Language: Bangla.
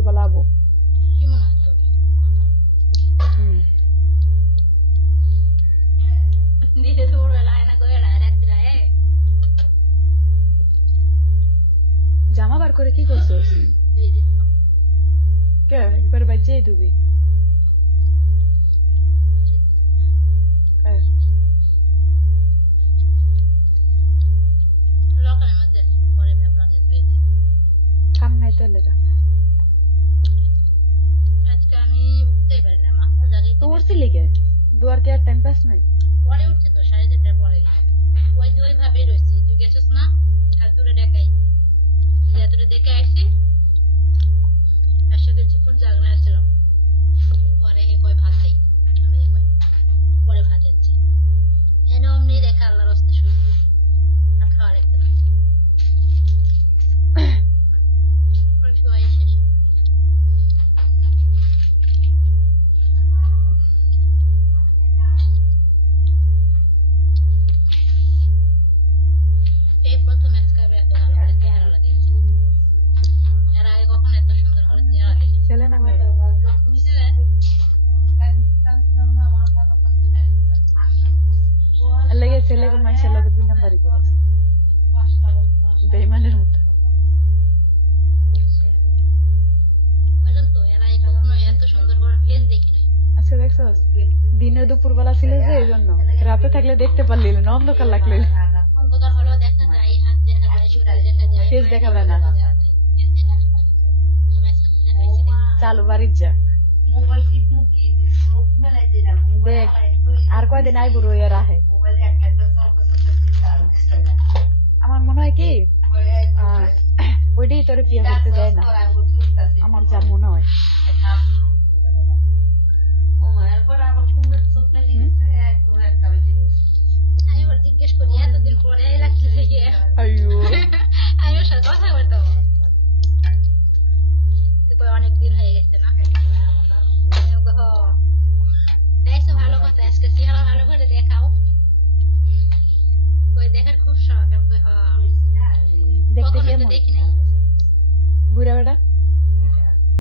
দুপুরবেলা আবো। কি মনে হয় তোর? দিনে দুপুরবেলা আয় না করে রাত্রে আয়। জামা বার করে কি করছিস? দিয়ে দিস না। কে একবার বাজে দিবি? লকারের মধ্যে পরে ব্যাপলাকে ধুয়ে দিই। কাম নাই তো এলেরা। আজকে আমি উঠতেই পারি না, মাথা জাগাই তো উঠছি লিখে দুয়ার কে আর টাইম পাস নাই। পরে উঠছে তো 3:30টার পরে। ওই যে ওইভাবেই রয়েছি, তুই গেছিস না? আর তোরে দেখাইছি, তোরে দেখে আসছি, আসে কিছুক্ষণ জাগনা আসছিলাম। পরে হে কয় ভাত দেই, আমি কই পরে ভাত আনছি। এনে অমনি দেখা আল্লাহর রাস্তা শুয়েছি, আর খাওয়া লাগছে না। ওই শুয়াই শেষ। এই প্রথম আজকে আমি এত ভালো করে চেহারা লাগিয়েছি। এর আগে কখন এত সুন্দর করে চেহারা দেখেছি? ছেলে না মেয়ে? ছেলে। লাগে ছেলে গো মানুষের লগে 2 নাম্বারই করে বেঈমানের মতো। বললাম তো এর আগে কখনো এত সুন্দর করে ফেস দেখি নাই। আচ্ছা দেখছস দিনে দুপুরবেলা ছিল যে এই জন্য, রাতে থাকলে দেখতে পারলিল না, অন্ধকার লাগলো। অন্ধকার হলেও দেখা যায়, হাত দেখা যায়, শরীর দেখা যায়, ফেস দেখা যায় না। চালু বাড়ির যা দেখ আর কয়দিন আইব রয়ে রাহে। আমার মনে হয় কি ওইটাই তোর বিয়ে করতে দেয় না।